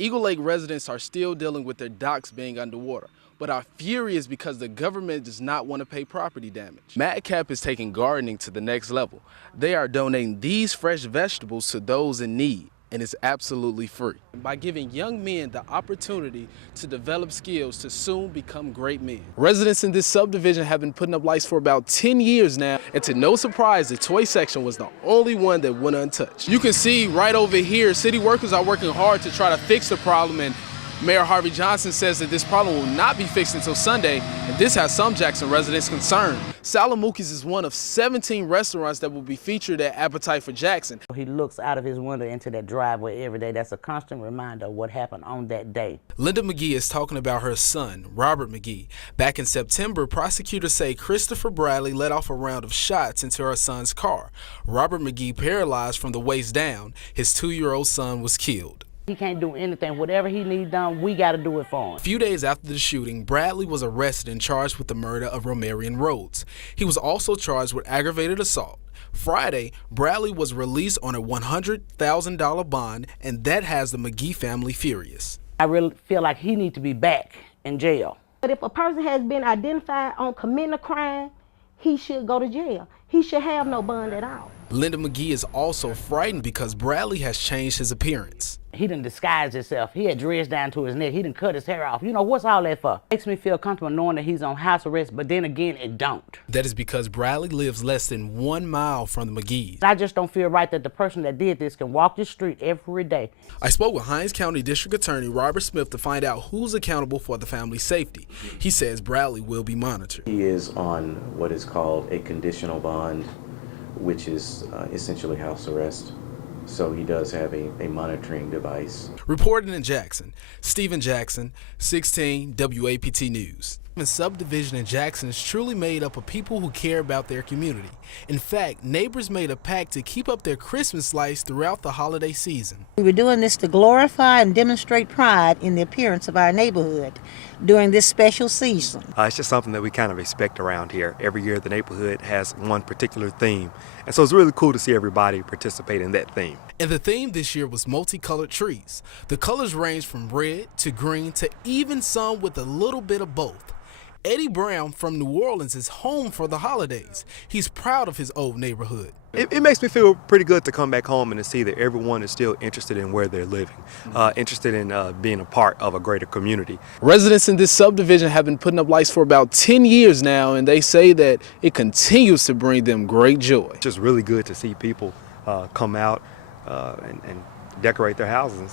Eagle Lake residents are still dealing with their docks being underwater, but are furious because the government does not want to pay property damage. Madcap is taking gardening to the next level. They are donating these fresh vegetables to those in need, and it's absolutely free. By giving young men the opportunity to develop skills to soon become great men. Residents in this subdivision have been putting up lights for about 10 years now, and to no surprise, the toy section was the only one that went untouched. You can see right over here, city workers are working hard to try to fix the problem, and Mayor Harvey Johnson says that this problem will not be fixed until Sunday, and this has some Jackson residents concerned. Salamukis is one of 17 restaurants that will be featured at Appetite for Jackson. He looks out of his window into that driveway every day. That's a constant reminder of what happened on that day. Linda McGee is talking about her son, Robert McGee. Back in September, prosecutors say Christopher Bradley let off a round of shots into her son's car. Robert McGee paralyzed from the waist down. His 2-year-old son was killed. He can't do anything. Whatever he needs done, we got to do it for him. A few days after the shooting, Bradley was arrested and charged with the murder of Romarian Rhodes. He was also charged with aggravated assault. Friday, Bradley was released on a $100,000 bond, and that has the McGee family furious. I really feel like he needs to be back in jail. But if a person has been identified on committing a crime, he should go to jail. He should have no bond at all. Linda McGee is also frightened because Bradley has changed his appearance. He done disguised himself. He had dreads down to his neck. He done cut his hair off. You know, what's all that for? Makes me feel comfortable knowing that he's on house arrest, but then again, it don't. That is because Bradley lives less than 1 mile from the McGees. I just don't feel right that the person that did this can walk the street every day. I spoke with Hinds County District Attorney Robert Smith to find out who's accountable for the family's safety. He says Bradley will be monitored. He is on what is called a conditional bond, which is essentially house arrest. So he does have a monitoring device. Reporting in Jackson, Stephen Jackson, 16 WAPT News. The subdivision in Jackson is truly made up of people who care about their community. In fact, neighbors made a pact to keep up their Christmas lights throughout the holiday season. We were doing this to glorify and demonstrate pride in the appearance of our neighborhood during this special season. It's just something that we kind of expect around here. Every year the neighborhood has one particular theme, and so it's really cool to see everybody participate in that theme. And the theme this year was multicolored trees. The colors range from red to green to even some with a little bit of both. Eddie Brown from New Orleans is home for the holidays. He's proud of his old neighborhood. It makes me feel pretty good to come back home and to see that everyone is still interested in where they're living, interested in being a part of a greater community. Residents in this subdivision have been putting up lights for about 10 years now, and they say that it continues to bring them great joy. It's just really good to see people come out and decorate their houses in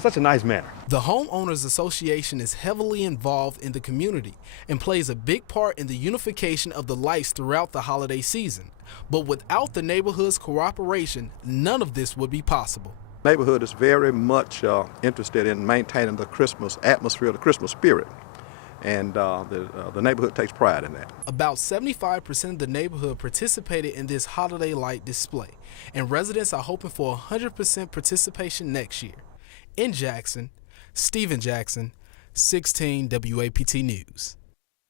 such a nice manner. The Homeowners Association is heavily involved in the community and plays a big part in the unification of the lights throughout the holiday season. But without the neighborhood's cooperation, none of this would be possible. The neighborhood is very much interested in maintaining the Christmas atmosphere, the Christmas spirit. And the neighborhood takes pride in that. About 75% of the neighborhood participated in this holiday light display, and residents are hoping for 100% participation next year. In Jackson, Stephen Jackson, 16 WAPT News.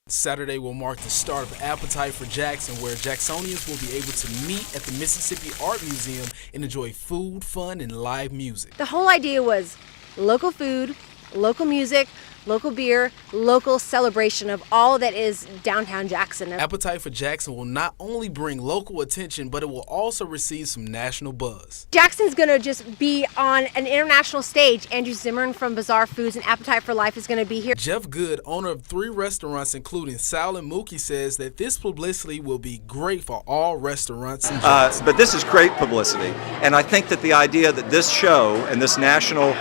Saturday will mark the start of Appetite for Jackson, where Jacksonians will be able to meet at the Mississippi Art Museum and enjoy food, fun, and live music. The whole idea was local food, local music, local beer, local celebration of all that is downtown Jackson. Appetite for Jackson will not only bring local attention, but it will also receive some national buzz. Jackson's going to just be on an international stage. Andrew Zimmern from Bizarre Foods and Appetite for Life is going to be here. Jeff Good, owner of 3 restaurants, including Sal and Mookie, says that this publicity will be great for all restaurants in Jackson. But this is great publicity, and I think that the idea that this show and this national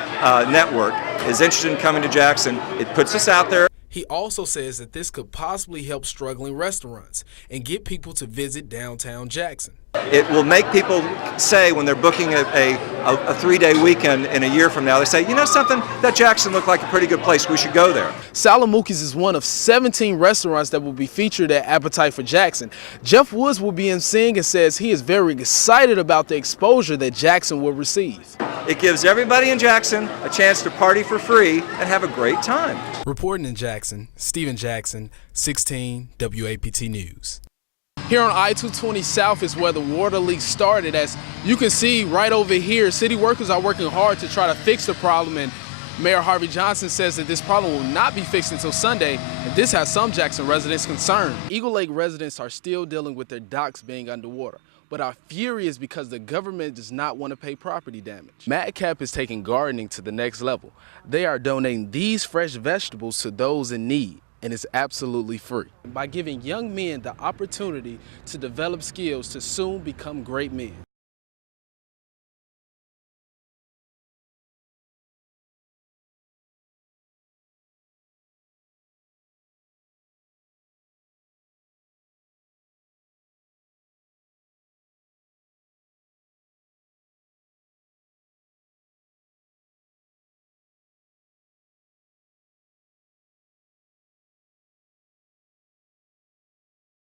network is interested in coming to Jackson, it puts us out there. He also says that this could possibly help struggling restaurants and get people to visit downtown Jackson. It will make people say when they're booking a 3-day weekend in a year from now, they say, you know something, that Jackson looked like a pretty good place, we should go there. Salamukis is one of 17 restaurants that will be featured at Appetite for Jackson. Jeff Woods will be emceeing and says he is very excited about the exposure that Jackson will receive. It gives everybody in Jackson a chance to party for free and have a great time. Reporting in Jackson, Stephen Jackson, 16 WAPT News. Here on I-220 South is where the water leak started. As you can see right over here, city workers are working hard to try to fix the problem, and Mayor Harvey Johnson says that this problem will not be fixed until Sunday, and this has some Jackson residents concerned. Eagle Lake residents are still dealing with their docks being underwater, but are furious because the government does not want to pay property damage. Madcap is taking gardening to the next level. They are donating these fresh vegetables to those in need, and it's absolutely free. By giving young men the opportunity to develop skills to soon become great men.